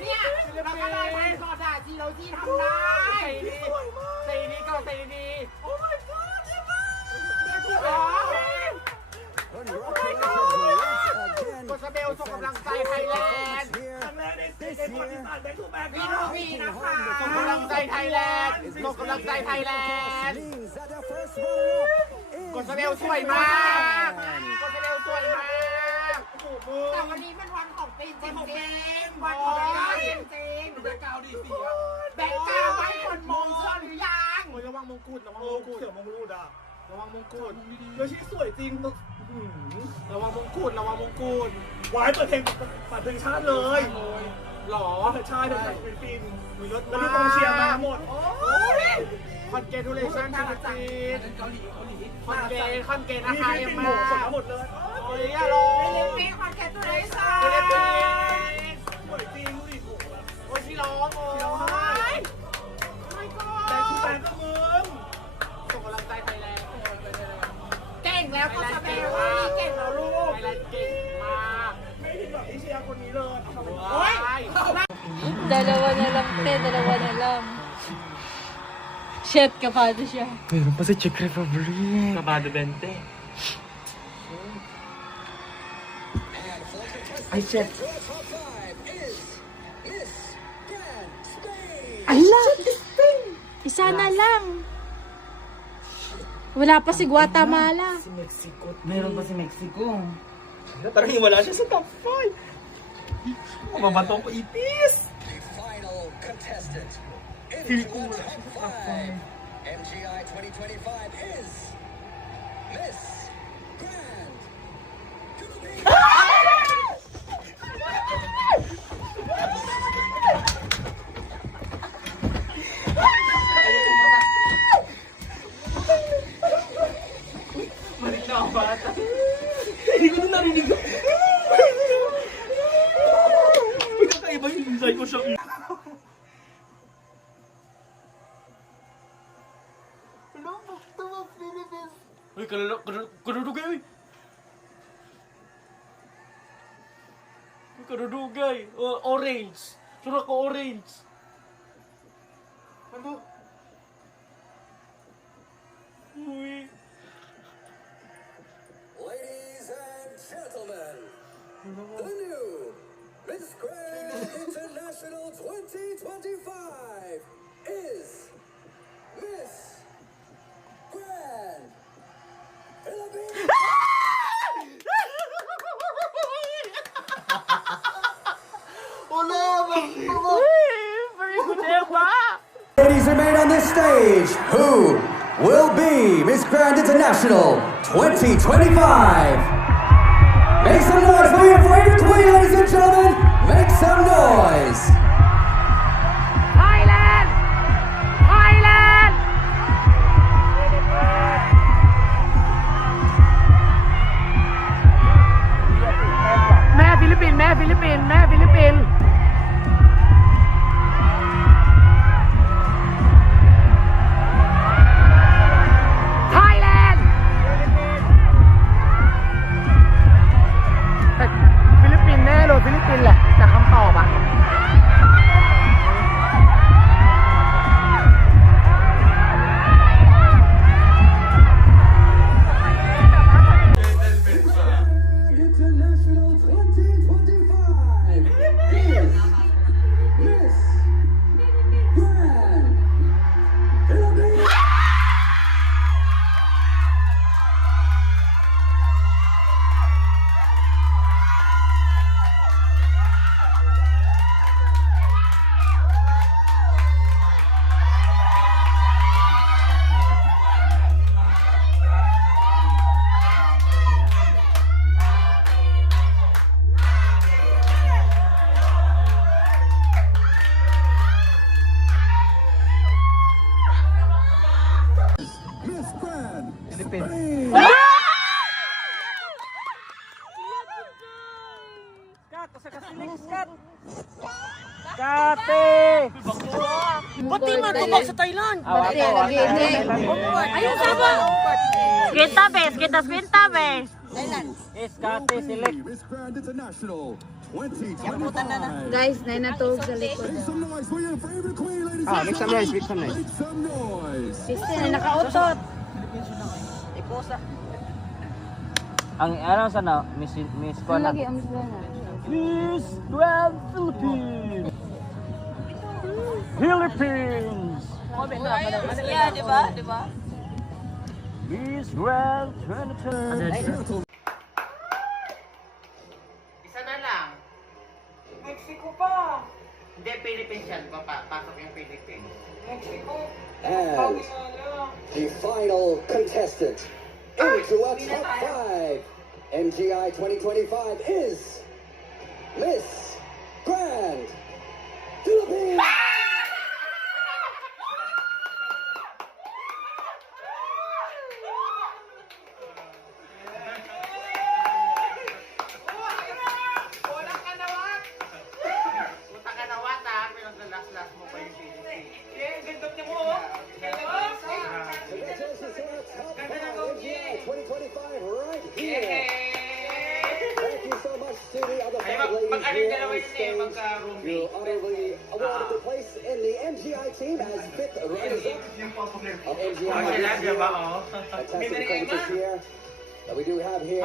เนี่ยเราก็ได้พันก่อนได้ที่เราที่ทำได้สีนี้ก่อนสีนี้โอ้ my god เยี่ยมมากกดสเบลส่งกำลังใจไทยแลนด์ครั้งแรกในประวัติศาสตร์แบงค์ทูแบงค์พี่นะคะส่งกำลังใจไทยแลนด์ส่งกำลังใจไทยแลนด์กดสเบลสวยมากกดสเบลสวยมากแต่วันนี้เป็นวันของปีจริงๆวันของปีจริงๆแบงค์กาวดีสีอะแบงค์กาวให้คนมองเสื้อหรือยังระวังมงกุฎระวังมงกุฎเสือมงกุฎอะระวังมงกุฎโยชิสวยจริงระวังมงกุฎระวังมงกุฎวายเปิดเพลงปัดเพลงชาติเลยหรอใช่เป็นฟินแล้วมีกองเชียร์มาหมดคอนเกตูเลชั่นฟิลิปปินส์คอนเกตนะคะยังมาหมดเลยโอ้ยอย่าลงฟิลิปปินส์คอนเกตูเลชั่นฟิลิปปินส์สวยจริงดูดิโอ้ยที่ร้องโอ้ยแต่ทุกแฟนก็มึงส่งกำลังใจไทยแลนด์เก่งแล้วก็สเปนเก่งแล้วลูกไทยแลนด์เก่งมากไม่ผิดหวังที่เชียร์คนนี้เลยโอ้ยDalawa na lang, te. Dalawa na lang. Shit, kapado siya. Meron pa sa Czech Republic. Kabado 20. Ay, shit. Ay lang! Isa na lang. Wala pa si Guatemala. Si Mexico. Meron pa si Mexico. Parang wala siya sa top 5. Mamatong ko ipis. Final contestant in Feel the cool. top 5 MGI 2025 is Miss Grand Philippines. Balik na ako bata. Hindi ko na narinig. Magkakaiba yung inside ko siya. Uy, kadudugay! Kadudugay! Orange! Surak ko orange! Ano? Uy! Ladies and gentlemen, the new Miss Grand International 2025 is Miss Grand Philippines. Ladies remain on this stage. Who will be Miss Grand International 2025? Make some noise for your favorite queen, ladies and gentlemen. Make some noise. Thailand! Thailand! Mẹ Philippines, mẹ Philippines, mẹ Philippines. Thailand! Philippines แน่เลยฟิลิปปินส์แหละจากคำตอบอ่ะ International 2025 is Miss Grand Philippines. Miss Grand Philippines. Ba't di matubag sa Thailand? Ayun, sama! Squinta bes, kita squinta bes. Miss Grand International 2025. Guys, natulog sa likod. Make some noise for your favorite queen, ladies and make some noise, gentlemen. make some noise. Make some noise. Christine, na nakautot. Ang ano sana, Miss Ano Kona. lagi ang mismo na? Miss Grand Philippines! Philippines! Yeah, di ba? Di ba? Miss Grand 2020. Isa na lang. Mexico pa. Hindi, Philippines yan. Pasok yung Philippines. Mexico. And the final contestant into a top 5 MGI 2025 is Miss Grand Philippines. Walang kanawat! Punta ka na wata, pinag-last mo pa yung Philippines. Gandok niya mo, oh. Congratulations to our top 5 MGI 2025 right here. Thank you so much to the other 5 ladies here on stage. You honorably awarded the place in the MGI team as 5th runners-up of MGI. Fantastic competition here that we do have here.